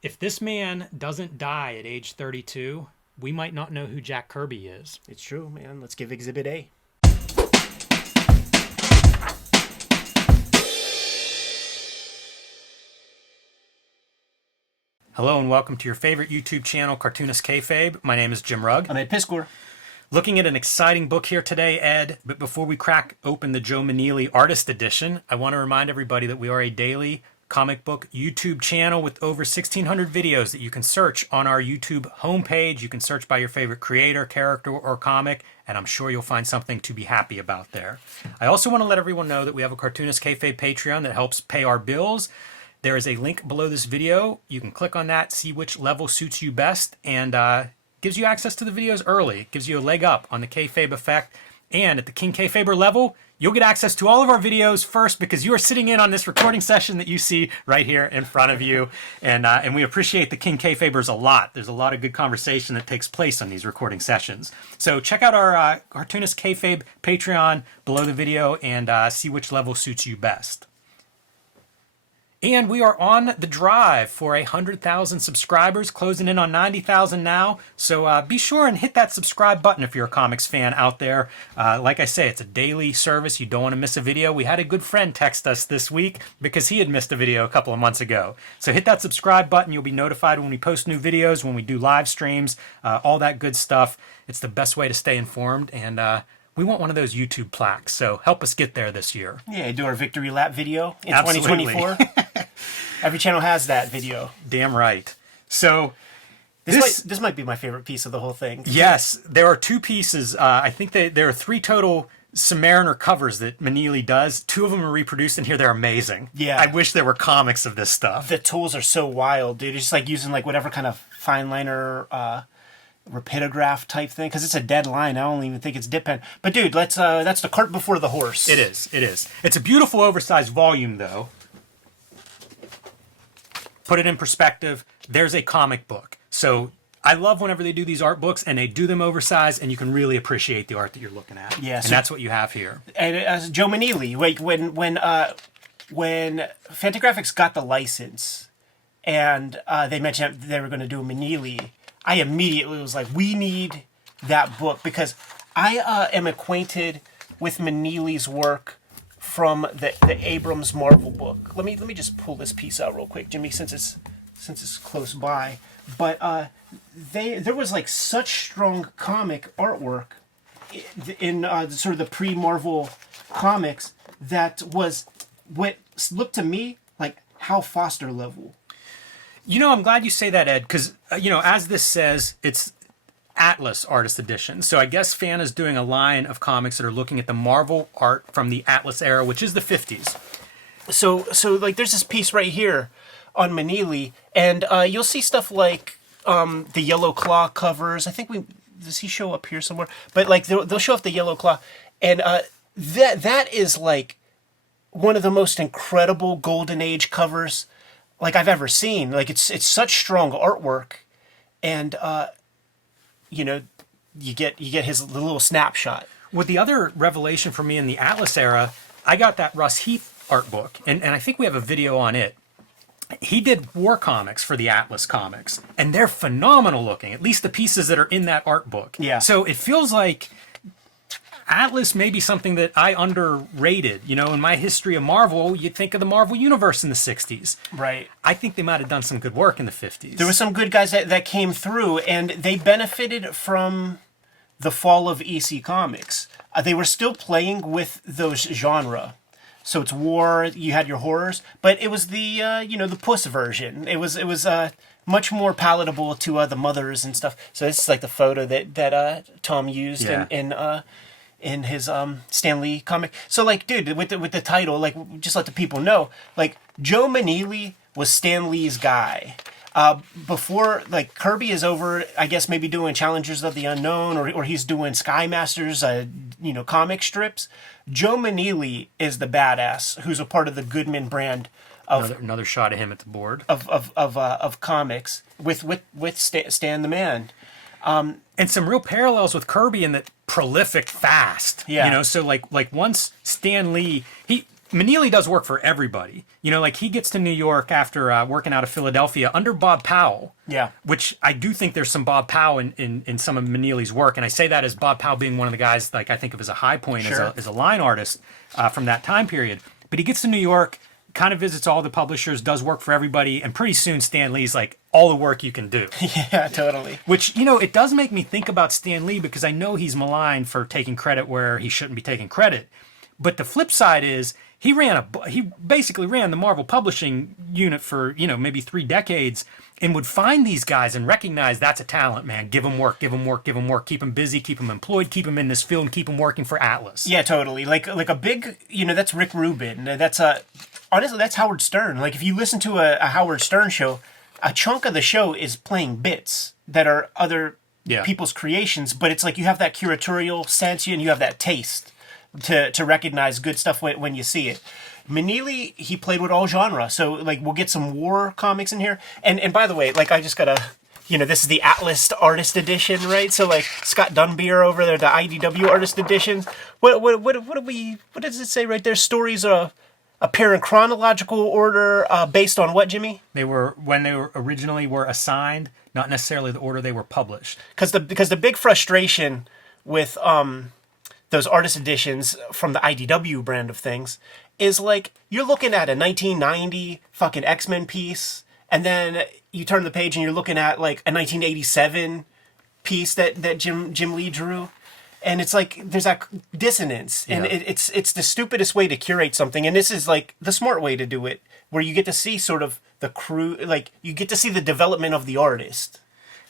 If this man doesn't die at age 32, we might not know who Jack Kirby is. It's true, man. Let's give Exhibit A. Hello and welcome to your favorite YouTube channel, Cartoonist Kayfabe. My name is Jim Rugg. I'm Ed Piscor. Looking at an exciting book here today, Ed, but before we crack open the Joe Munhall Artist Edition, I want to remind everybody that we are a daily comic book YouTube channel with over 1,600 videos that you can search on our YouTube homepage. You can search by your favorite creator, character, or comic, and I'm sure you'll find something to be happy about there. I also want to let everyone know that we have a Cartoonist Kayfabe Patreon that helps pay our bills. There is a link below this video. You can click on that, see which level suits you best, and gives you access to the videos early. It gives you a leg up on the Kayfabe effect. And at the King Kayfaber level, you'll get access to all of our videos first because you are sitting in on this recording session that you see right here in front of you. And we appreciate the King Kayfabers a lot. There's a lot of good conversation that takes place on these recording sessions. So check out our Cartoonist Kayfabe Patreon below the video and see which level suits you best. And we are on the drive for 100,000 subscribers, closing in on 90,000 now. So be sure and hit that subscribe button if you're a comics fan out there. Like I say, it's a daily service. You don't want to miss a video. We had a good friend text us this week because he had missed a video a couple of months ago. So hit that subscribe button. You'll be notified when we post new videos, when we do live streams, all that good stuff. It's the best way to stay informed. And we want one of those YouTube plaques, so help us get there this year. Yeah, do our victory lap video in Absolutely. 2024. Every channel has that video. Damn right. So This might be my favorite piece of the whole thing. Yes, there are two pieces. I think there are three total Submariner covers that Munhall does. Two of them are reproduced in here. They're amazing. Yeah. I wish there were comics of this stuff. The tools are so wild, dude. It's just like using like whatever kind of fine liner rapidograph type thing, because it's a dead line. I don't even think it's dip pen. But dude, that's the cart before the horse. It is. It is. It's a beautiful oversized volume, though. Put it in perspective. There's a comic book. So I love whenever they do these art books and they do them oversized, and you can really appreciate the art that you're looking at. Yeah, and so, that's what you have here. And as Joe Munhall, like when Fantagraphics got the license, and they mentioned they were going to do a Munhall, I immediately was like, we need that book, because I am acquainted with Munhall's work from the Abrams Marvel book. Let me just pull this piece out real quick, Jimmy, since it's close by. But there was like such strong comic artwork in sort of the pre-Marvel comics that was what looked to me like Hal Foster level. You know, I'm glad you say that, Ed, because, as this says, it's Atlas Artist Edition. So I guess Fan is doing a line of comics that are looking at the Marvel art from the Atlas era, which is the 50s. So like there's this piece right here on Munhall, and you'll see stuff like the Yellow Claw covers. I think does he show up here somewhere? But like they'll show off the Yellow Claw, and that is like one of the most incredible Golden Age covers like I've ever seen. Like it's such strong artwork, and you get the little snapshot. With the other revelation for me in the Atlas era, I got that Russ Heath art book, and I think we have a video on it. He did war comics for the Atlas comics, and they're phenomenal looking, at least the pieces that are in that art book. Yeah. So it feels like Atlas may be something that I underrated. In my history of Marvel, you'd think of the Marvel Universe in the 60s. Right. I think they might have done some good work in the 50s. There were some good guys that came through, and they benefited from the fall of EC Comics. They were still playing with those genre. So it's war, you had your horrors, but it was the the puss version. It was much more palatable to the mothers and stuff. So this is like the photo that Tom used in his Stan Lee comic. So like, dude, with the title, like, just let the people know, like, Joe Munhall was Stan Lee's guy. Before, like, Kirby is over, I guess maybe doing Challengers of the Unknown, or he's doing Sky Masters, comic strips. Joe Munhall is the badass who's a part of the Goodman brand of another shot of him at the board of comics with Stan the Man. And some real parallels with Kirby in that prolific fast. Yeah. So like once Stan Lee, Meneely does work for everybody. You know, like he gets to New York after working out of Philadelphia under Bob Powell. Yeah. Which I do think there's some Bob Powell in some of Meneely's work. And I say that as Bob Powell being one of the guys like I think of as a high point as a line artist from that time period. But he gets to New York, kind of visits all the publishers, does work for everybody. And pretty soon Stan Lee's like, all the work you can do. Yeah, totally. Which, you know, it does make me think about Stan Lee because I know he's maligned for taking credit where he shouldn't be taking credit. But the flip side is he basically ran the Marvel publishing unit for, you know, maybe 3 decades and would find these guys and recognize that's a talent, man. Give them work, give them work, give them work. Keep them busy, keep them employed, keep them in this field, and keep them working for Atlas. Yeah, totally. Like a big, you know, that's Rick Rubin. Honestly, that's Howard Stern. Like if you listen to a Howard Stern show, a chunk of the show is playing bits that are other people's creations, but it's like you have that curatorial sense and you have that taste to recognize good stuff when you see it. Meneely, he played with all genre, so like we'll get some war comics in here. And by the way, like I just gotta, you know, this is the Atlas Artist Edition, right? So like Scott Dunbier over there, the IDW Artist Edition. What does it say right there? Stories appear in chronological order, based on what, Jimmy? They were when they were originally were assigned, not necessarily the order they were published. Because the big frustration with those artist editions from the IDW brand of things is like you're looking at a 1990 fucking X-Men piece, and then you turn the page and you're looking at like a 1987 piece that Jim Lee drew. And it's like there's that dissonance, and it's the stupidest way to curate something. And this is like the smart way to do it, where you get to see sort of the crew, like you get to see the development of the artist.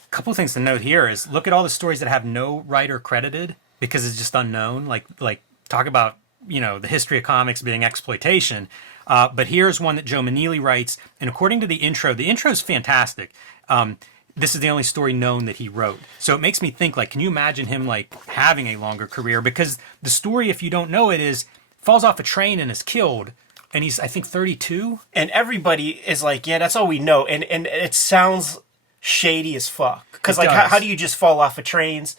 A couple of things to note here is look at all the stories that have no writer credited because it's just unknown. Like talk about, you know, the history of comics being exploitation. But here's one that Joe Meneely writes, and according to the intro is fantastic. This is the only story known that he wrote. So it makes me think, like, can you imagine him, like, having a longer career? Because the story, if you don't know it, is falls off a train and is killed. And he's, I think, 32. And everybody is like, yeah, that's all we know. And it sounds shady as fuck. Because, like, how do you just fall off of trains?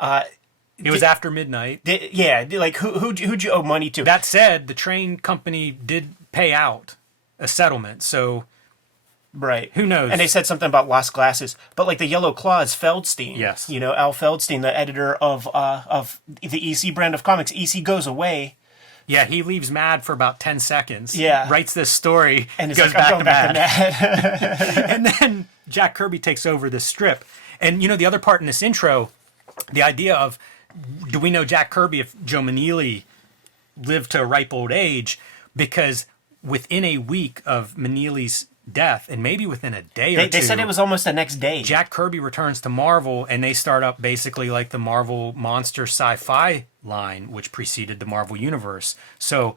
It was after midnight. Like, who'd you owe money to? That said, the train company did pay out a settlement, so... Right. Who knows? And they said something about lost glasses. But like the Yellow Claw is Feldstein. Yes. You know, Al Feldstein, the editor of the EC brand of comics. EC goes away. Yeah, he leaves Mad for about 10 seconds. Yeah. Writes this story, and goes like, back to Mad. And then Jack Kirby takes over this strip. And, you know, the other part in this intro, the idea of, do we know Jack Kirby if Joe Meneely lived to a ripe old age? Because within a week of Meneely's death, and maybe within a day or two, they said it was almost the next day. Jack Kirby returns to Marvel, and they start up basically like the Marvel Monster Sci-Fi line, which preceded the Marvel Universe. So,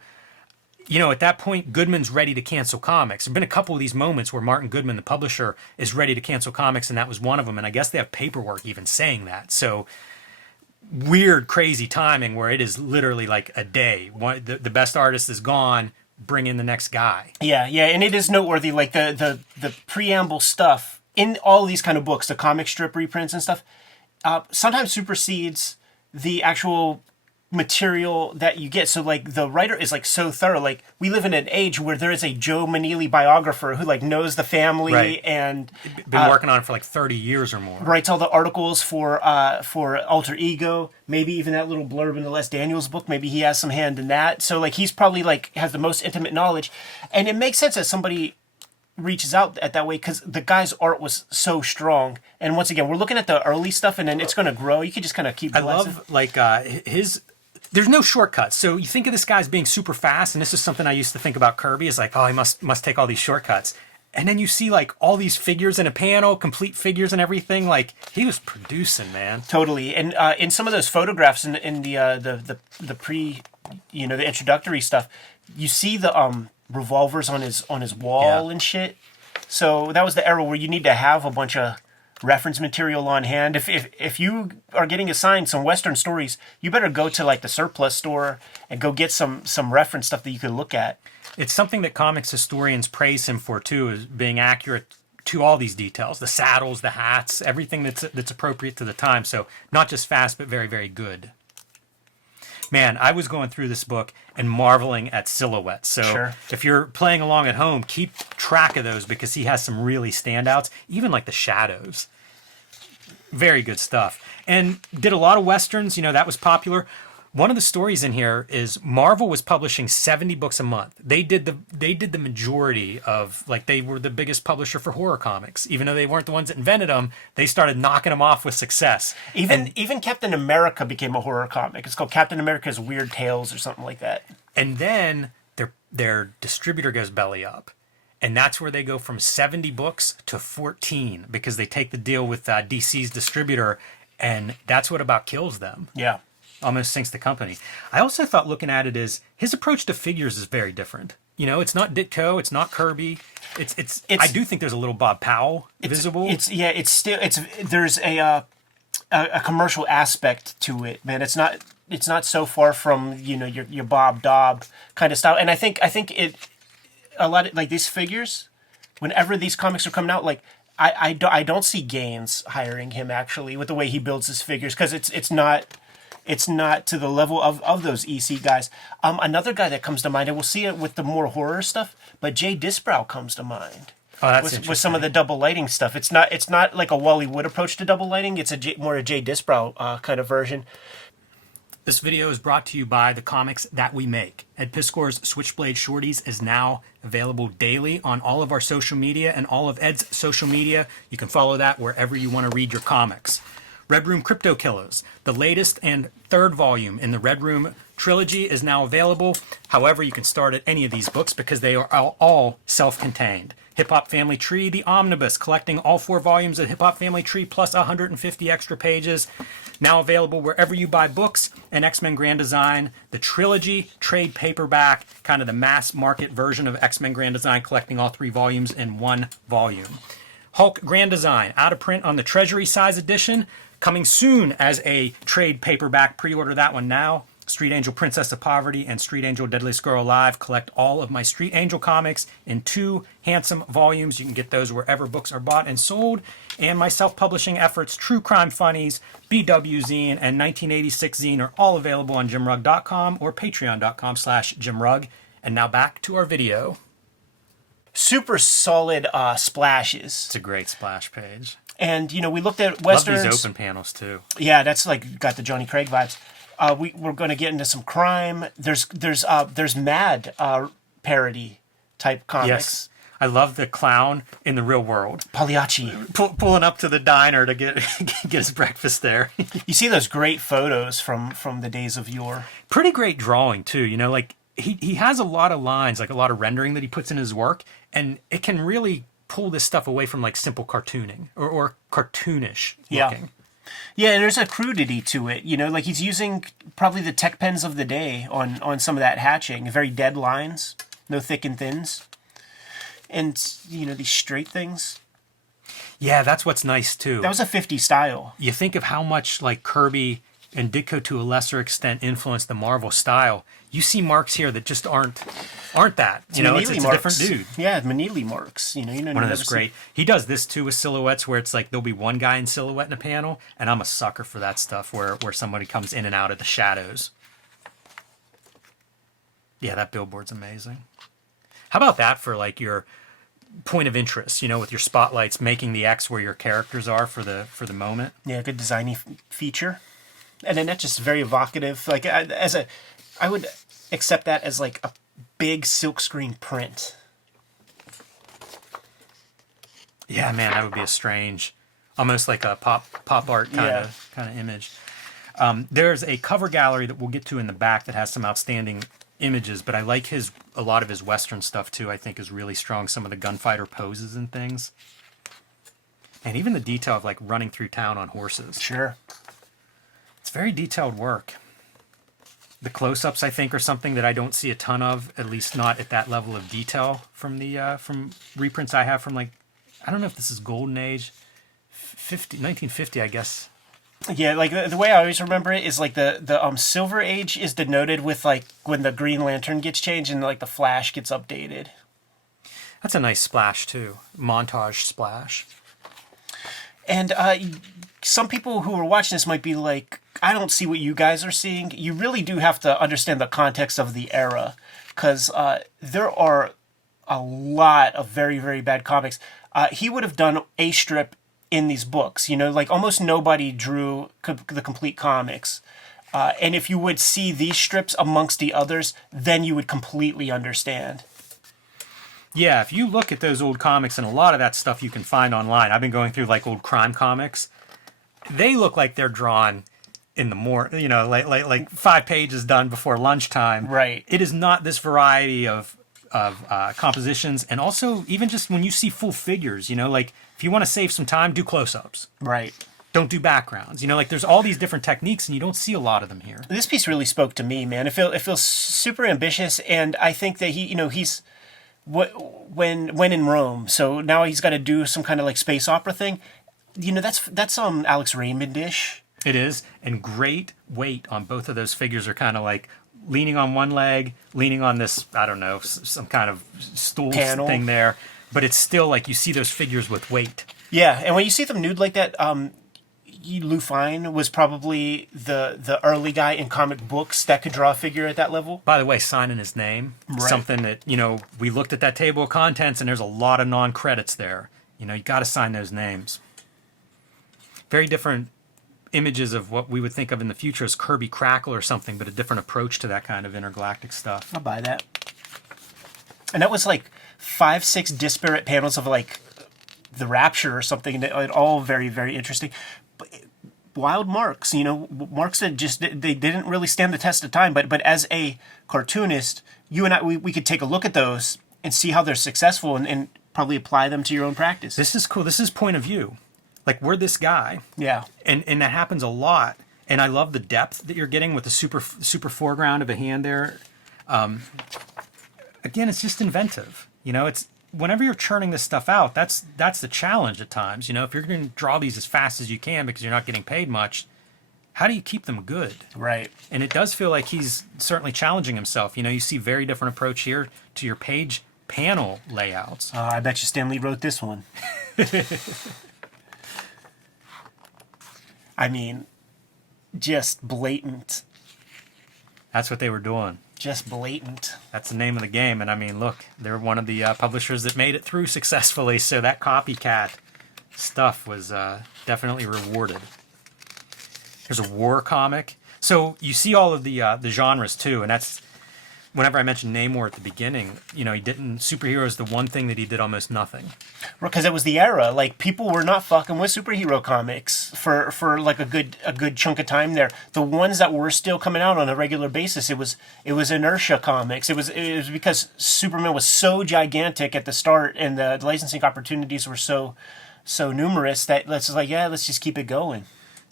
you know, at that point, Goodman's ready to cancel comics. There have been a couple of these moments where Martin Goodman, the publisher, is ready to cancel comics, and that was one of them. And I guess they have paperwork even saying that. So, weird, crazy timing where it is literally like a day. The best artist is gone. Bring in the next guy. Yeah, and it is noteworthy, like the preamble stuff in all these kind of books, the comic strip reprints and stuff, sometimes supersedes the actual material that you get. So like the writer is like so thorough. Like we live in an age where there is a Joe Meneely biographer who like knows the family and been working on it for like 30 years or more. Writes all the articles for Alter Ego. Maybe even that little blurb in the Les Daniels book. Maybe he has some hand in that. So like he's probably like has the most intimate knowledge, and it makes sense that somebody reaches out at that way because the guy's art was so strong. And once again, we're looking at the early stuff, and then it's going to grow. You can just kind of keep. I love like his. There's no shortcuts. So you think of this guy as being super fast, and this is something I used to think about Kirby is like, oh, he must take all these shortcuts. And then you see like all these figures in a panel, complete figures and everything. Like he was producing, man. Totally. And in some of those photographs in the pre, you know, the introductory stuff, you see the revolvers on his wall and shit. So that was the era where you need to have a bunch of reference material on hand. If you are getting assigned some Western stories, you better go to like the surplus store and go get some reference stuff that you can look at. It's something that comics historians praise him for too, is being accurate to all these details, the saddles, the hats, everything that's appropriate to the time. So not just fast, but very, very good. Man, I was going through this book and marveling at silhouettes. So Sure. if you're playing along at home, keep track of those because he has some really standouts, even like the shadows. Very good stuff. And did a lot of Westerns, that was popular. One of the stories in here is Marvel was publishing 70 books a month. They did the majority of, like, they were the biggest publisher for horror comics. Even though they weren't the ones that invented them, they started knocking them off with success. Even Captain America became a horror comic. It's called Captain America's Weird Tales or something like that. And then their distributor goes belly up. And that's where they go from 70 books to 14 because they take the deal with DC's distributor, and that's what about kills them. Yeah. Almost sinks the company. I also thought, looking at it, is his approach to figures is very different. It's not Ditko, it's not Kirby. It's I do think there's a little Bob Powell visible. There's a commercial aspect to it, man. It's not so far from your Bob Daub kind of style. And I think it a lot of, like, these figures, whenever these comics are coming out, like I don't see Gaines hiring him actually with the way he builds his figures, because it's not to the level of those EC guys. Another guy that comes to mind, and we'll see it with the more horror stuff, but Jay Disbrow comes to mind. Oh, that's interesting. With some of the double lighting stuff. It's not like a Wally Wood approach to double lighting. It's more a Jay Disbrow kind of version. This video is brought to you by the comics that we make. Ed Piskor's Switchblade Shorties is now available daily on all of our social media and all of Ed's social media. You can follow that wherever you want to read your comics. Red Room Crypto Killers, the latest and third volume in the Red Room trilogy, is now available. However, you can start at any of these books because they are all self-contained. Hip Hop Family Tree, the Omnibus, collecting all 4 volumes of Hip Hop Family Tree plus 150 extra pages. Now available wherever you buy books. And X-Men Grand Design, the trilogy, trade paperback, kind of the mass market version of X-Men Grand Design, collecting all 3 volumes in 1 volume. Hulk Grand Design, out of print on the Treasury size edition, coming soon as a trade paperback. Pre-order that one now. Street Angel Princess of Poverty and Street Angel Deadliest Girl Alive. Collect all of my Street Angel comics in 2 handsome volumes. You can get those wherever books are bought and sold. And my self-publishing efforts, True Crime Funnies, BW Zine, and 1986 Zine are all available on jimrugg.com or patreon.com/jimrugg. And now back to our video. Super solid splashes. It's a great splash page. And, we looked at Westerns. Love these open panels, too. Yeah, that's like got the Johnny Craig vibes. We're going to get into some crime. There's Mad parody type comics. Yes. I love the clown in the real world. Pagliacci. Pulling up to the diner to get his breakfast there. You see those great photos from the days of yore. Pretty great drawing, too. Like he has a lot of lines, like a lot of rendering that he puts in his work, and it can really pull this stuff away from like simple cartooning or cartoonish looking. Yeah, and there's a crudity to it, like he's using probably the tech pens of the day on some of that hatching. Very dead lines, no thick and thins. And, these straight things. Yeah, that's what's nice, too. That was a 50 style. You think of how much, like, Kirby and Ditko, to a lesser extent, influenced the Marvel style. You see marks here that just aren't that. It's a different dude. Yeah, Manili marks. One of those great. He does this, too, with silhouettes, where it's like there'll be one guy in silhouette in a panel, and I'm a sucker for that stuff, where somebody comes in and out of the shadows. Yeah, that billboard's amazing. How about that for, like, your point of interest, with your spotlights making the X where your characters are for the moment? Yeah, good designy feature. And then that's just very evocative. Like, I would accept that as like a big silkscreen print. Yeah, man, that would be a strange, almost like a pop art kind of image. There's a cover gallery that we'll get to in the back that has some outstanding images, but I like a lot of his Western stuff too. I think is really strong. Some of the gunfighter poses and things, and even the detail of like running through town on horses. Sure, it's very detailed work. The close-ups, I think, are something that I don't see a ton of, at least not at that level of detail from reprints I have from, like, I don't know if this is Golden Age, 1950, I guess. Yeah, like the way I always remember it is like the Silver Age is denoted with like when the Green Lantern gets changed and like the Flash gets updated. That's a nice splash too, montage splash. And some people who are watching this might be like, I don't see what you guys are seeing. You really do have to understand the context of the era, because there are a lot of very, very bad comics. He would have done a strip in these books. Like almost nobody drew the complete comics. And if you would see these strips amongst the others, then you would completely understand. Yeah, if you look at those old comics, and a lot of that stuff you can find online. I've been going through like old crime comics. They look like they're drawn in the morning, like 5 pages done before lunchtime. Right. It is not this variety of compositions, and also even just when you see full figures, like if you want to save some time, do close-ups. Right. Don't do backgrounds. Like there's all these different techniques, and you don't see a lot of them here. This piece really spoke to me, man. It feels super ambitious, and I think that he's when in Rome. So now he's got to do some kind of like space opera thing. That's Alex Raymond-ish. It is, and great weight on both of those figures are kind of like leaning on one leg, leaning on this, I don't know, some kind of stool panel thing there. But it's still like you see those figures with weight. Yeah, and when you see them nude like that, Lou Fine was probably the early guy in comic books that could draw a figure at that level. By the way, signing his name, right. Something that, we looked at that table of contents and there's a lot of non-credits there. You got to sign those names. Very different images of what we would think of in the future as Kirby Crackle or something, but a different approach to that kind of intergalactic stuff. I'll buy that. And that was like 5-6 disparate panels of like the Rapture or something, all very, very interesting. But wild marks, marks that just they didn't really stand the test of time. But as a cartoonist, you and I, we could take a look at those and see how they're successful and probably apply them to your own practice. This is cool. This is point of view. Like, we're this guy. Yeah. And that happens a lot. And I love the depth that you're getting with the super foreground of a hand there. Again, it's just inventive. It's whenever you're churning this stuff out, that's the challenge at times. If you're going to draw these as fast as you can because you're not getting paid much, how do you keep them good? Right. And it does feel like he's certainly challenging himself. You see very different approach here to your page panel layouts. I bet you Stan Lee wrote this one. I mean, just blatant. That's what they were doing. Just blatant. That's the name of the game. And I mean, look, they're one of the publishers that made it through successfully. So that copycat stuff was definitely rewarded. There's a war comic. So you see all of the genres too. And that's whenever I mentioned Namor at the beginning, he didn't, superhero is the one thing that he did almost nothing. Because it was the era. Like, people were not fucking with superhero comics for like a good chunk of time there. The ones that were still coming out on a regular basis, it was inertia comics. It was because Superman was so gigantic at the start and the licensing opportunities were so numerous that let's just keep it going.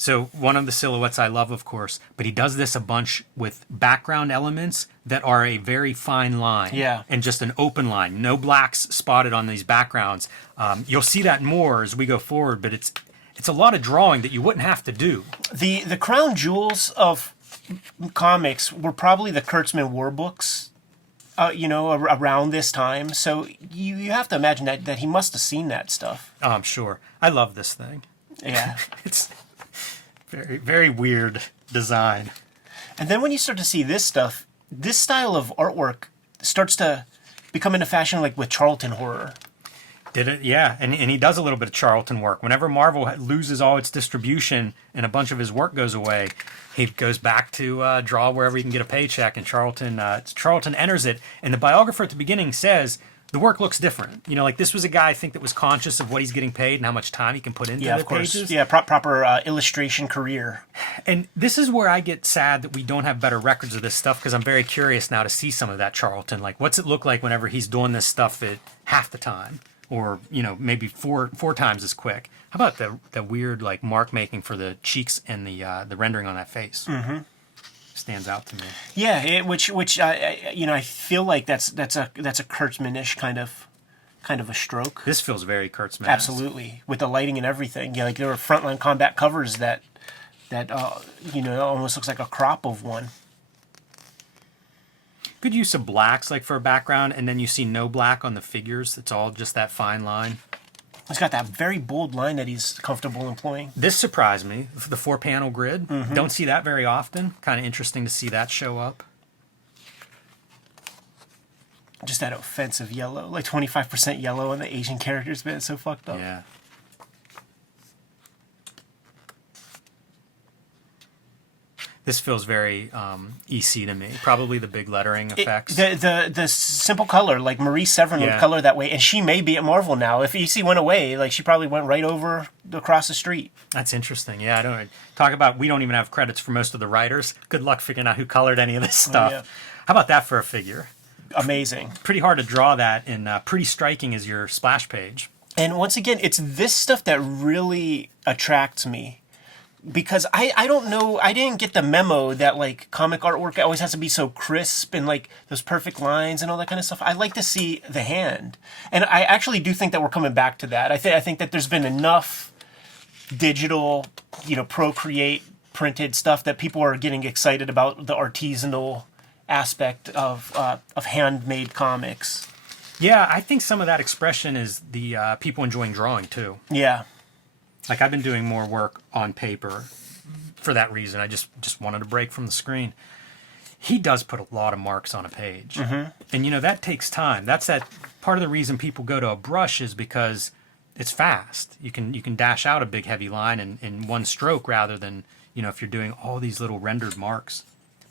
So one of the silhouettes I love, of course, but he does this a bunch with background elements that are a very fine line. Yeah. And just an open line. No blacks spotted on these backgrounds. You'll see that more as we go forward, but it's a lot of drawing that you wouldn't have to do. The crown jewels of comics were probably the Kurtzman war books, around this time. So you have to imagine that he must have seen that stuff. Oh, I'm sure. I love this thing. Yeah. It's very, very weird design. And then when you start to see this stuff, this style of artwork starts to become into fashion, like with Charlton horror. Did it? Yeah. And he does a little bit of Charlton work. Whenever Marvel loses all its distribution and a bunch of his work goes away, he goes back to draw wherever he can get a paycheck. And Charlton enters it. And the biographer at the beginning says, the work looks different. Like this was a guy, I think, that was conscious of what he's getting paid and how much time he can put into the pages. Yeah, proper illustration career. And this is where I get sad that we don't have better records of this stuff, because I'm very curious now to see some of that Charlton. Like, what's it look like whenever he's doing this stuff at half the time, or maybe four times as quick? How about the weird like mark making for the cheeks and the rendering on that face? Mm-hmm. Stands out to me. Yeah, which I feel like that's a Kurtzman-ish kind of a stroke. This feels very Kurtzman. Absolutely, with the lighting and everything. Yeah, like there were frontline combat covers that almost looks like a crop of one. Good use of blacks like for a background, and then you see no black on the figures. It's all just that fine line. He's got that very bold line that he's comfortable employing. This surprised me, the 4-panel grid. Don't see that very often. Kind of interesting to see that show up. Just that offensive yellow, like 25% yellow on the Asian characters, man. It's so fucked up. Yeah. This feels very EC to me. Probably the big lettering effects. The simple color, like Marie Severin would color that way, and she may be at Marvel now. If EC went away, like she probably went right over across the street. That's interesting. Yeah, I don't talk about. We don't even have credits for most of the writers. Good luck figuring out who colored any of this stuff. Yeah. How about that for a figure? Amazing. Pretty hard to draw that, and pretty striking as your splash page. And once again, it's this stuff that really attracts me. Because I don't know, I didn't get the memo that like comic artwork always has to be so crisp and like those perfect lines and all that kind of stuff. I like to see the hand. And I actually do think that we're coming back to that. I think that there's been enough digital, Procreate printed stuff that people are getting excited about the artisanal aspect of handmade comics. Yeah, I think some of that expression is the people enjoying drawing too. Yeah. Like I've been doing more work on paper for that reason. I just wanted to break from the screen. He does put a lot of marks on a page. And that takes time. That's that part of the reason people go to a brush is because it's fast. You can dash out a big heavy line in one stroke rather than, if you're doing all these little rendered marks.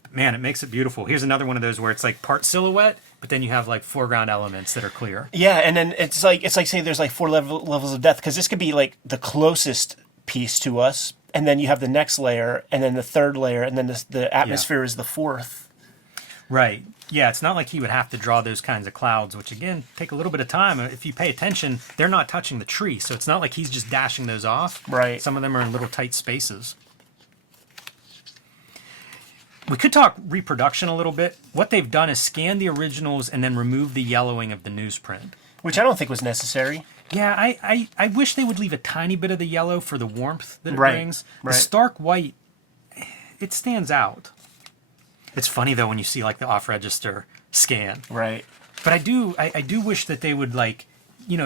But man, it makes it beautiful. Here's another one of those where it's like part silhouette, but then you have like foreground elements that are clear. Yeah, and then it's like say there's like 4 levels of depth because this could be like the closest piece to us, and then you have the next layer, and then the third layer, and then the atmosphere is the fourth. Right. Yeah, it's not like he would have to draw those kinds of clouds, which again take a little bit of time. If you pay attention, they're not touching the tree, so it's not like he's just dashing those off. Right. Some of them are in little tight spaces. We could talk reproduction a little bit. What they've done is scan the originals and then remove the yellowing of the newsprint. Which I don't think was necessary. Yeah, I wish they would leave a tiny bit of the yellow for the warmth that it Right, brings. right. The stark white, it stands out. It's funny, though, when you see, like, the off-register scan. Right. But I do wish that they would, like,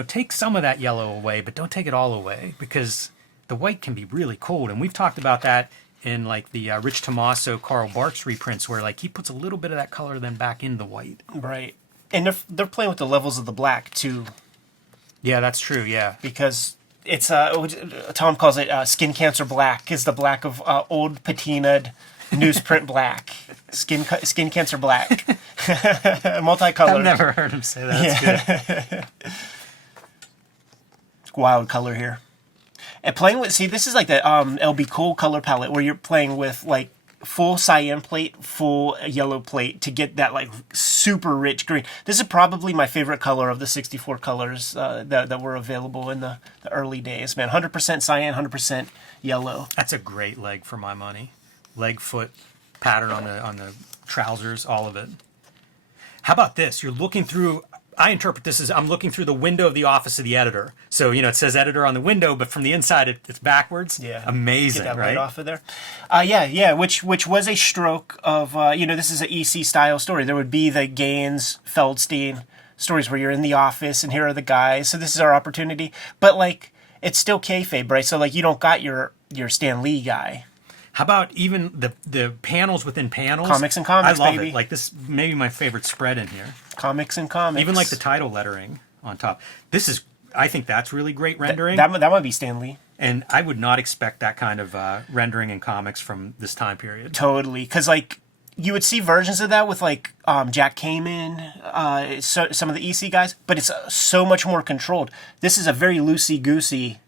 take some of that yellow away, but don't take it all away, because the white can be really cold. And we've talked about that in like the Rich Tommaso, Carl Barks reprints, where like he puts a little bit of that color then back in the white. Right. And they're playing with the levels of the black too. Yeah, that's true. Yeah, because it's Tom calls it skin cancer black. Is the black of old patinaed newsprint black. Skin cancer black. Multicolored. I've never heard him say that. That's good. Wild color here. And playing with, this is like the LB Cool color palette where you're playing with like full cyan plate, full yellow plate to get that like super rich green. This is probably my favorite color of the 64 colors that were available in the early days, man. 100% cyan, 100% yellow. That's a great leg for my money. Leg, foot, pattern on the trousers, all of it. How about this? You're looking through... I interpret this as I'm looking through the window of the office of the editor. So, it says editor on the window, but from the inside, it's backwards. Yeah. Amazing, Get that right? light off of there. Yeah, which was a stroke of, this is an EC style story. There would be the Gaines, Feldstein stories where you're in the office and here are the guys. So this is our opportunity. But, like, it's still kayfabe, right? So, like, you don't got your Stan Lee guy. How about even the panels within panels? Comics and comics, I love baby. it. Like this, maybe my favorite spread in here. Comics and comics. Even like the title lettering on top. I think that's really great rendering. That might be Stan Lee. And I would not expect that kind of rendering in comics from this time period. Totally. Because, like, you would see versions of that with, like, Jack Kamen, some of the EC guys, but it's so much more controlled. This is a very loosey-goosey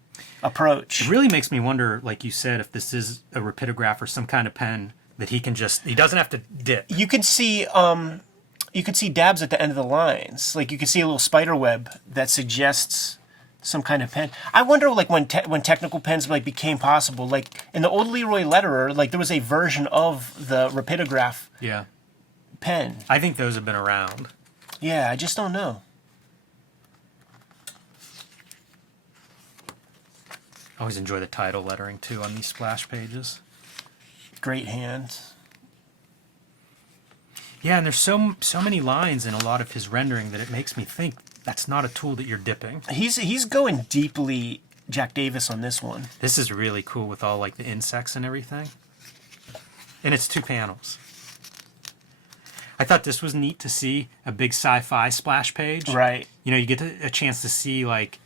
approach. It really makes me wonder, like you said, if this is a rapidograph or some kind of pen that he doesn't have to dip. You can see dabs at the end of the lines. Like, you can see a little spider web that suggests some kind of pen. I wonder, like, when technical pens like became possible. Like in the old Leroy Letterer, like there was a version of the rapidograph pen. I think those have been around. Yeah, I just don't know. I always enjoy the title lettering too on these splash pages. Great hands. Yeah, and there's so many lines in a lot of his rendering that it makes me think That's not a tool that you're dipping. He's going deeply Jack Davis on this one. This is really cool with all like the insects and everything. And it's 2 panels. I thought this was neat to see a big sci-fi splash page. Right. You know, you get a chance to see, like,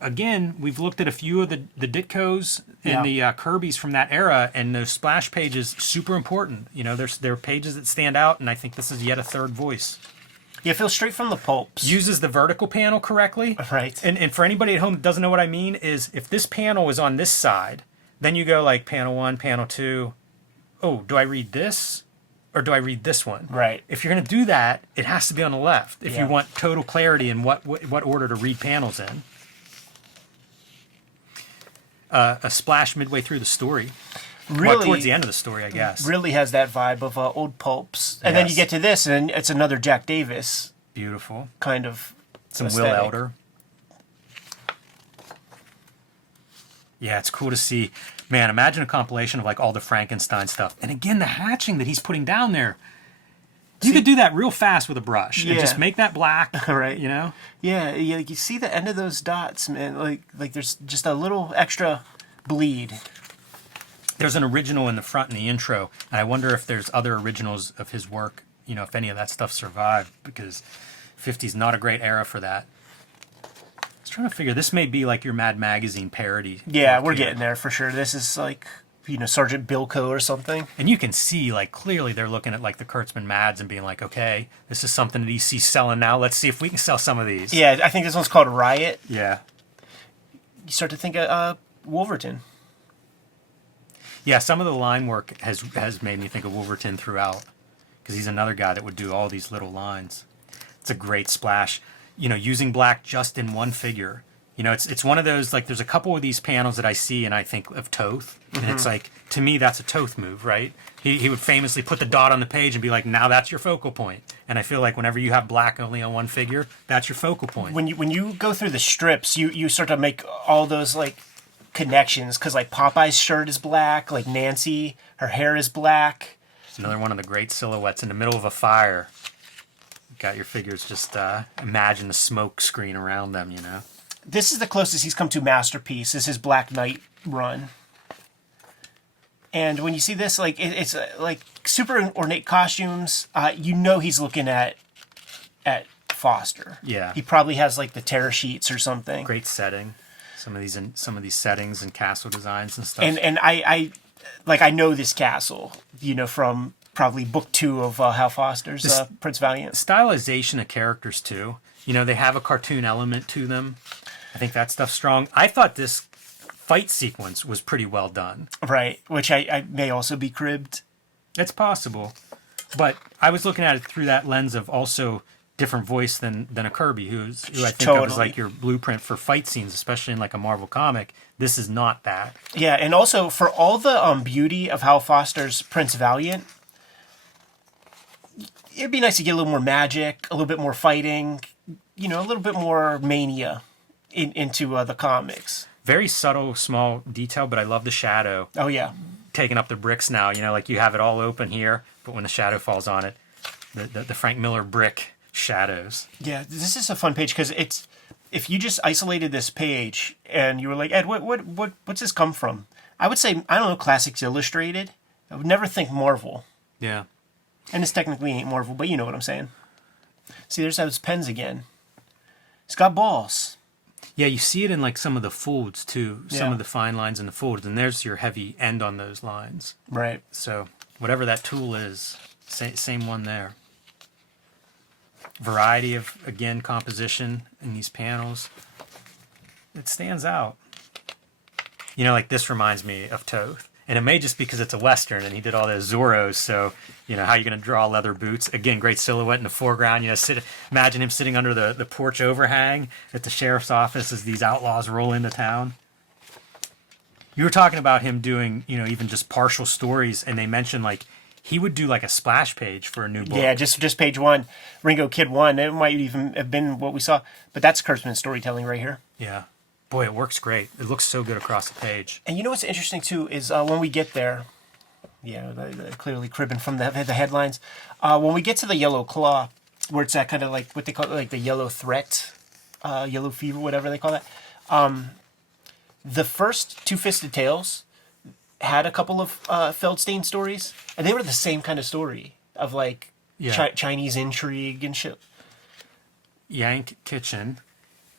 again, we've looked at a few of the Ditkos and the Kirbys from that era, and those splash pages, super important. You know, there are pages that stand out, and I think this is yet a third voice. Yeah, it feels straight from the pulps. Uses the vertical panel correctly. Right. And for anybody at home that doesn't know what I mean, is if this panel is on this side, then you go like panel 1, panel 2. Oh, do I read this? Or do I read this one? Right. If you're going to do that, it has to be on the left if Yeah. you want total clarity in what order to read panels in. A splash midway through the story. Really, Well, towards the end of the story, I guess. really has that vibe of old pulps. And then you Yes. get to this, and it's another Jack Davis Beautiful. kind of Some aesthetic. Will Elder. Yeah, it's cool to see. Man, imagine a compilation of like all the Frankenstein stuff. And again, the hatching that he's putting down there. You could do that real fast with a brush and just Yeah. make that black. Right. You know? Yeah, like you see the end of those dots, man. Like there's just a little extra bleed. There's an original in the front in the intro, and I wonder if there's other originals of his work, you know, if any of that stuff survived, because 50's not a great era for that. I was trying to figure, this may be like your Mad Magazine parody. Yeah, work we're here. getting there for sure. This is like, Sergeant Bilko or something. And you can see, like, clearly they're looking at, like, the Kurtzman Mads and being like, okay, this is something that EC's selling now. Let's see if we can sell some of these. Yeah, I think this one's called Riot. Yeah. You start to think of Wolverton. Yeah, some of the line work has made me think of Wolverton throughout, because he's another guy that would do all these little lines. It's a great splash. You know, using black just in one figure. You know, it's one of those, like, there's a couple of these panels that I see and I think of Toth. And it's like, to me, that's a Toth move, right? He would famously put the dot on the page and be like, now that's your focal point. And I feel like whenever you have black only on one figure, that's your focal point. When you go through the strips, you start to make all those, like, connections. Because, like, Popeye's shirt is black. Like, Nancy, her hair is black. It's another one of the great silhouettes in the middle of a fire. Got your figures, just imagine the smoke screen around them, you know? This is the closest he's come to Masterpiece, is his Black Knight run. And when you see this, like, it's like super ornate costumes. You know he's looking at Foster. Yeah. He probably has, like, the tear sheets or something. Great setting. Some of these settings and castle designs and stuff. And I know this castle, from probably book 2 of Hal Foster's Prince Valiant. Stylization of characters too. You know, they have a cartoon element to them. I think that stuff's strong. I thought this fight sequence was pretty well done. Right, which I may also be cribbed. It's possible. But I was looking at it through that lens of also different voice than a Kirby, who I think of as like your blueprint for fight scenes, especially in like a Marvel comic. This is not that. Yeah, and also for all the beauty of Hal Foster's Prince Valiant, it'd be nice to get a little more magic, a little bit more fighting, a little bit more mania into the comics. Very subtle, small detail, but I love the shadow. Oh, yeah. Taking up the bricks now, like you have it all open here, but when the shadow falls on it, the Frank Miller brick shadows. Yeah, this is a fun page because it's, if you just isolated this page and you were like, Ed, what's this come from? I would say, I don't know, Classics Illustrated. I would never think Marvel. Yeah. And this technically ain't Marvel, but you know what I'm saying. See, there's those pens again. It's got balls. Yeah, you see it in like some of the folds too. Some Yeah. of the fine lines in the folds, and there's your heavy end on those lines. Right. So whatever that tool is, same one there. Variety of, again, composition in these panels. It stands out. Like this reminds me of Toth. And it may just because it's a Western and he did all those Zorros, so, how are you going to draw leather boots? Again, great silhouette in the foreground. Imagine him sitting under the porch overhang at the sheriff's office as these outlaws roll into town. You were talking about him doing, even just partial stories, and they mentioned, like, he would do, like, a splash page for a new book. Yeah, just page 1. Ringo Kid 1. It might even have been what we saw. But that's Kurtzman storytelling right here. Yeah. Boy, it works great. It looks so good across the page. And you know what's interesting, too, is when we get there, clearly cribbing from the headlines, when we get to the Yellow Claw, where it's that kind of like what they call it, like the yellow threat Yellow Fever, whatever they call that. The first Two-Fisted Tales had a couple of Feldstein stories, and they were the same kind of story of like Chinese intrigue and shit. Yank Kitchen.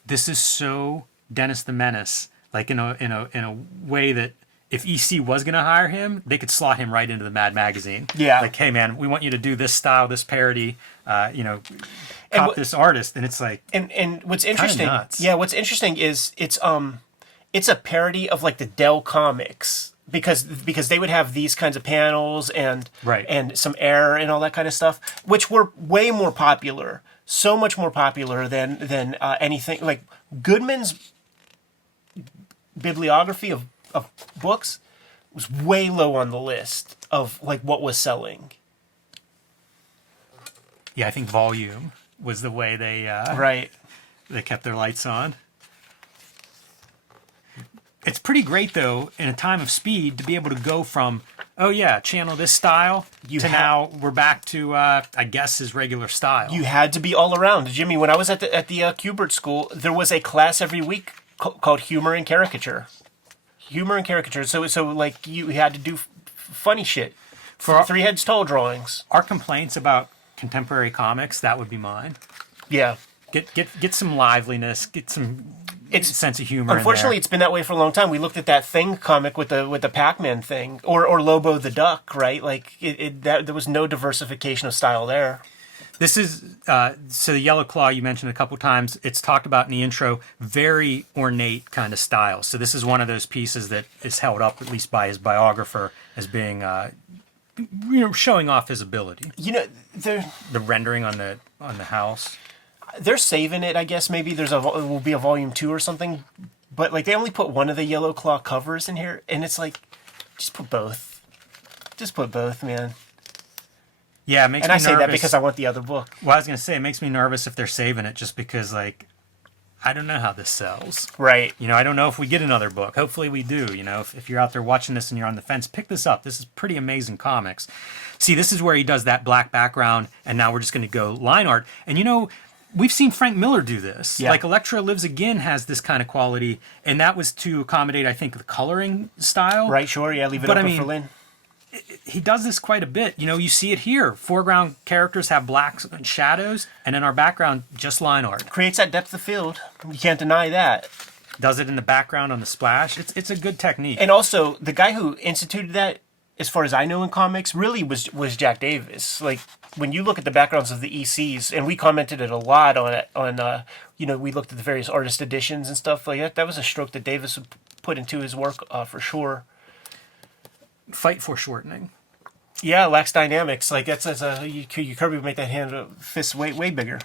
This is so Dennis the Menace, like in a way that if EC was going to hire him, they could slot him right into the Mad Magazine. Yeah. Like, hey man, we want you to do this style, this parody, cop this artist, and it's like, and what's interesting, nuts. what's interesting is it's a parody of like the Dell comics because they would have these kinds of panels and some air and all that kind of stuff, which were way more popular, so much more popular than anything like Goodman's bibliography of books was way low on the list of like what was selling. Yeah, I think volume was the way they they kept their lights on. It's pretty great though in a time of speed to be able to go from channel this style now we're back to I guess his regular style. You had to be all around, Jimmy. When I was at the Kubert school, there was a class every week called Humor and Caricature. Humor and caricature. So like you had to do funny shit for Three Heads Tall drawings. Our complaints about contemporary comics, that would be mine. Yeah. Get some liveliness, get some sense of humor. Unfortunately, it's been that way for a long time. We looked at that Thing comic with the Pac-Man thing, or Lobo the Duck, right? Like there was no diversification of style there. This is, so the Yellow Claw you mentioned a couple times, it's talked about in the intro, very ornate kind of style. So this is one of those pieces that is held up, at least by his biographer, as being, showing off his ability. The rendering on the house. They're saving it, I guess. Maybe it will be a volume 2 or something. But like they only put one of the Yellow Claw covers in here, and it's like, just put both. Just put both, man. Yeah, it makes me nervous. And I say that because I want the other book. Well, I was going to say, it makes me nervous if they're saving it just because, like, I don't know how this sells. Right. I don't know if we get another book. Hopefully we do. If you're out there watching this and you're on the fence, pick this up. This is pretty amazing comics. See, this is where he does that black background, and now we're just going to go line art. And, we've seen Frank Miller do this. Yeah. Like, Elektra Lives Again has this kind of quality, and that was to accommodate, I think, the coloring style. Right, sure. Yeah, leave it open for Lynn. He does this quite a bit. You see it here. Foreground characters have blacks and shadows, and in our background, just line art. Creates that depth of field. You can't deny that. Does it in the background on the splash. It's a good technique. And also, the guy who instituted that, as far as I know in comics, really was Jack Davis. Like, when you look at the backgrounds of the ECs, and we commented it a lot on we looked at the various artist editions and stuff like that. That was a stroke that Davis put into his work for sure. Fight foreshortening. Yeah, lacks dynamics. Like that's Kirby would make that fist way bigger.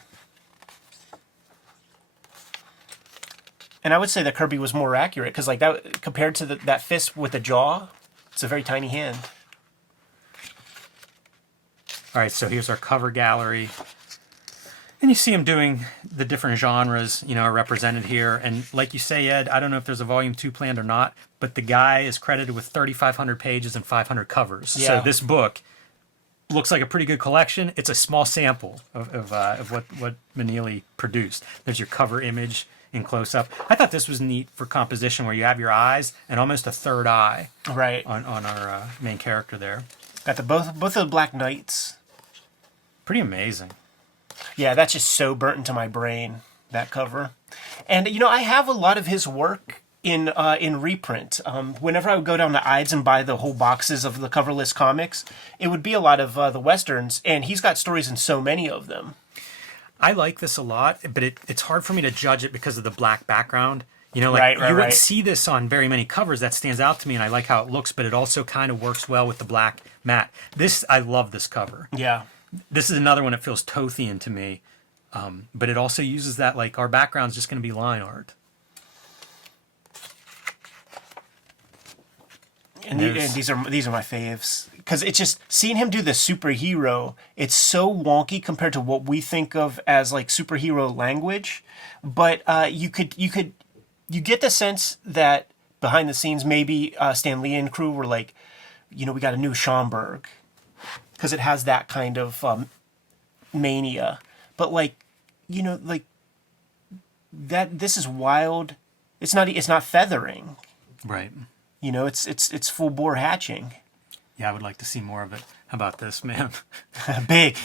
And I would say that Kirby was more accurate because like that compared to that fist with the jaw, it's a very tiny hand. All right, so here's our cover gallery. And you see him doing the different genres, are represented here. And like you say, Ed, I don't know if there's a volume 2 planned or not, but the guy is credited with 3,500 pages and 500 covers. Yeah. So this book looks like a pretty good collection. It's a small sample of what Munhall produced. There's your cover image in close-up. I thought this was neat for composition where you have your eyes and almost a third eye on our main character there. Got both of the Black Knights. Pretty amazing. Yeah, that's just so burnt into my brain, that cover. And, I have a lot of his work in reprint. Whenever I would go down to Ides and buy the whole boxes of the coverless comics, it would be a lot of the Westerns, and he's got stories in so many of them. I like this a lot, but it's hard for me to judge it because of the black background. You wouldn't see this on very many covers. That stands out to me, and I like how it looks, but it also kind of works well with the black matte. I love this cover. Yeah. This is another one that feels Tothian to me, but it also uses that, like, our background's just going to be line art. And these are my faves. Because it's just, seeing him do the superhero, it's so wonky compared to what we think of as, like, superhero language. But you get the sense that behind the scenes, maybe Stan Lee and crew were like, we got a new Schomburg. Because it has that kind of mania. But, like, this is wild. It's not feathering. Right. You know, it's full bore hatching. Yeah, I would like to see more of it. How about this, man? Big.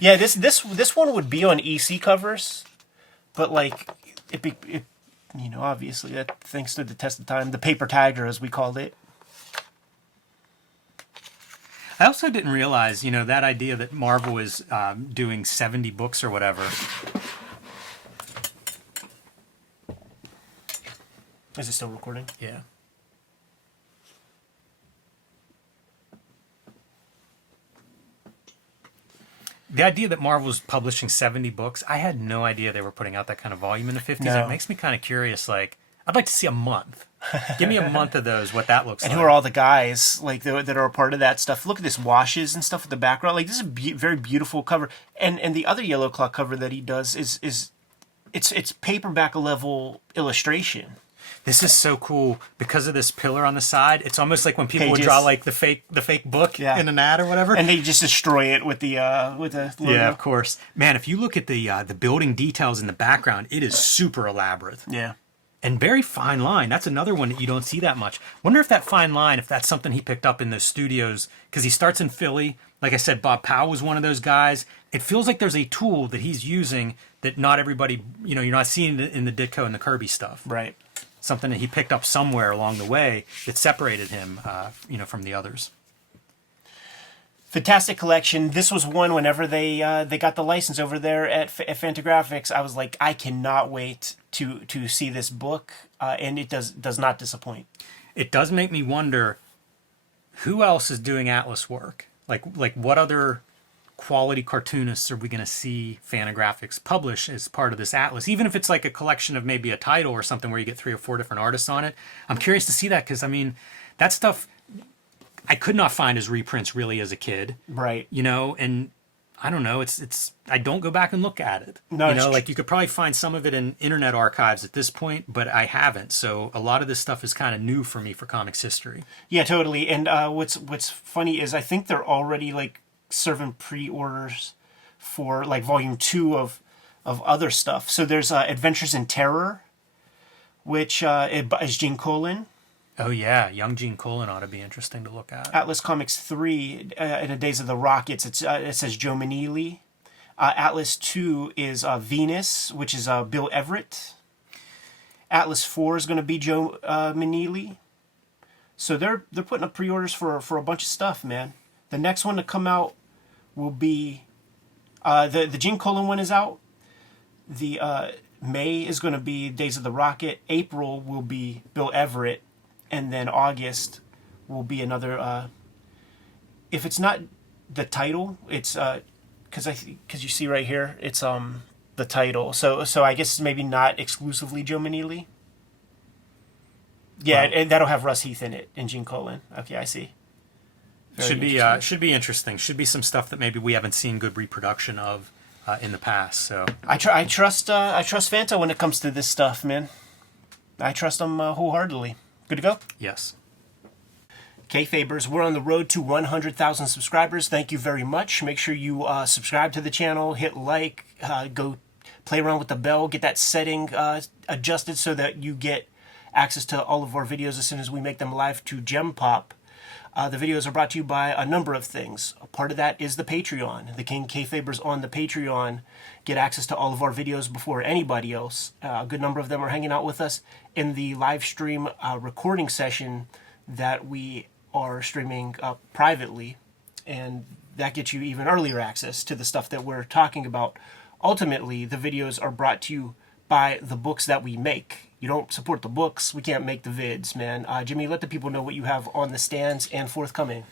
Yeah, this one would be on EC covers, but like you know, obviously that thing stood the test of time. The paper tiger, as we called it. I also didn't realize, you know, that idea that Marvel is doing 70 books or whatever. Is it still recording? Yeah. The idea that Marvel's publishing 70 books, I had no idea they were putting out that kind of volume in the 50s. No. It makes me kind of curious. Like, I'd like to see a month. Give me a month of those, what that looks And like. who are all the guys like that are a part of that stuff? Look at this washes and stuff with the background. Like this is a very beautiful cover. And the other Yellow Claw cover that he does is it's paperback level illustration. This is so cool because of this pillar on the side. It's almost like when people would Pages. draw like the fake book in an ad or whatever. And they just destroy it with the logo. Yeah, of course. Man, if you look at the building details in the background, it is super elaborate. Yeah. And very fine line. That's another one that you don't see that much. Wonder if that fine line, if that's something he picked up in those studios, because he starts in Philly. Like I said, Bob Powell was one of those guys. It feels like there's a tool that he's using that not everybody, you know, you're not seeing it in the Ditko and the Kirby stuff. Right. Something that he picked up somewhere along the way that separated him, you know, from the others. Fantastic collection. This was one whenever they got the license over there at Fantagraphics. I was like, I cannot wait to see this book, and it does not disappoint. It does make me wonder who else is doing Atlas work. Like what other quality cartoonists are we going to see Fantagraphics publish as part of this Atlas? Even if it's like a collection of maybe a title or something where you get 3 or 4 different artists on it. I'm curious to see that because I mean that stuff I could not find as reprints really as a kid. Right. You know, and I don't know, it's I don't go back and look at it. No, you know, like you could probably find some of it in internet archives at this point, but I haven't. So a lot of this stuff is kind of new for me for comics history. Yeah, totally. And what's funny is I think they're already like serving pre-orders for like volume 2 of other stuff. So there's Adventures in Terror, which is Gene Colan. Oh yeah, young Gene Colan ought to be interesting to look at. Atlas Comics 3, in the Days of the Rockets, it says Joe Meneely. Atlas 2 is Venus, which is Bill Everett. Atlas 4 is going to be Joe Meneely. So they're putting up pre-orders for a bunch of stuff, man. The next one to come out will be the Gene Colan one is out. The May is going to be Days of the Rocket. April will be Bill Everett. And then August will be another. If it's not the title, it's because you see right here, it's the title. So I guess it's maybe not exclusively Joe Meneely. Yeah, and that'll have Russ Heath in it and Gene Colan. Okay, I see. Should be interesting. Should be some stuff that maybe we haven't seen good reproduction of in the past. So I trust Fanta when it comes to this stuff, man. I trust them wholeheartedly. Good to go? Yes. Kayfabers, we're on the road to 100,000 subscribers. Thank you very much. Make sure you subscribe to the channel, hit like, go play around with the bell, get that setting adjusted so that you get access to all of our videos as soon as we make them live to Gem Pop. The videos are brought to you by a number of things. A part of that is the Patreon. The King Kayfabers on the Patreon get access to all of our videos before anybody else. A good number of them are hanging out with us in the live stream recording session that we are streaming privately. And that gets you even earlier access to the stuff that we're talking about. Ultimately, the videos are brought to you by the books that we make. You don't support the books, we can't make the vids, man. Jimmy, let the people know what you have on the stands and forthcoming.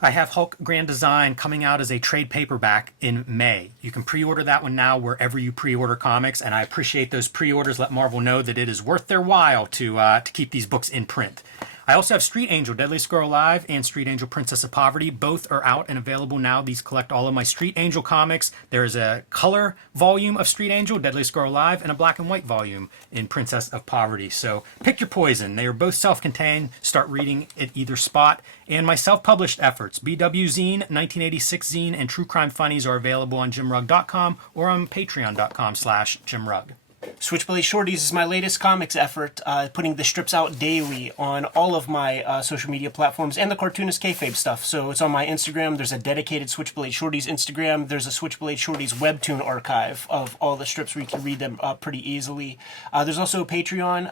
I have Hulk Grand Design coming out as a trade paperback in May. You can pre-order that one now wherever you pre-order comics, and I appreciate those pre-orders. Let Marvel know that it is worth their while to keep these books in print. I also have Street Angel, Deadliest Girl Alive, and Street Angel, Princess of Poverty. Both are out and available now. These collect all of my Street Angel comics. There is a color volume of Street Angel, Deadliest Girl Alive, and a black and white volume in Princess of Poverty. So pick your poison. They are both self-contained. Start reading at either spot. And my self-published efforts, BW Zine, 1986 Zine, and True Crime Funnies are available on jimrug.com or on patreon.com/jimrug. Switchblade Shorties is my latest comics effort, putting the strips out daily on all of my social media platforms and the Cartoonist Kayfabe stuff. So it's on my Instagram. There's a dedicated Switchblade Shorties Instagram. There's a Switchblade Shorties webtoon archive of all the strips where you can read them pretty easily. There's also a Patreon,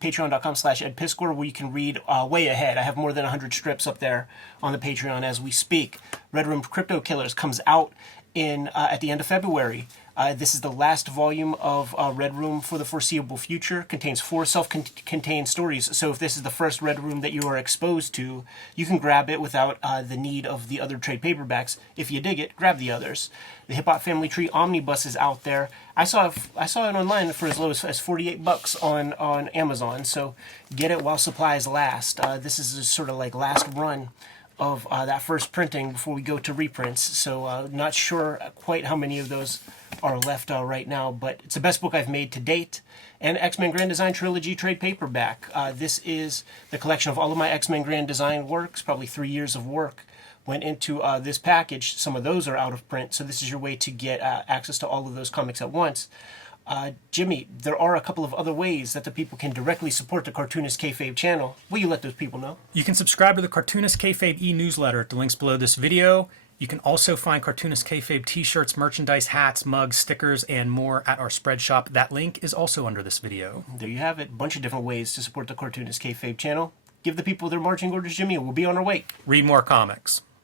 patreon.com/edpiscor, where you can read way ahead. I have more than 100 strips up there on the Patreon as we speak. Red Room Crypto Killers comes out at the end of February. This is the last volume of Red Room for the foreseeable future. Contains 4 self-contained stories. So if this is the first Red Room that you are exposed to, you can grab it without the need of the other trade paperbacks. If you dig it, grab the others. The Hip Hop Family Tree Omnibus is out there. I saw it online for as low as $48 on Amazon. So get it while supplies last. This is a sort of like last run of that first printing before we go to reprints. So not sure quite how many of those are left right now, but it's the best book I've made to date. And X-Men Grand Design Trilogy trade paperback. This is the collection of all of my X-Men Grand Design works. Probably 3 years of work went into this package. Some of those are out of print, so this is your way to get access to all of those comics at once. Jimmy, there are a couple of other ways that the people can directly support the Cartoonist Kayfabe channel. Will you let those people know? You can subscribe to the Cartoonist Kayfabe e-newsletter at the links below this video. You can also find Cartoonist Kayfabe t-shirts, merchandise, hats, mugs, stickers, and more at our spread shop. That link is also under this video. There you have it. A bunch of different ways to support the Cartoonist Kayfabe channel. Give the people their marching orders, Jimmy, and we'll be on our way. Read more comics.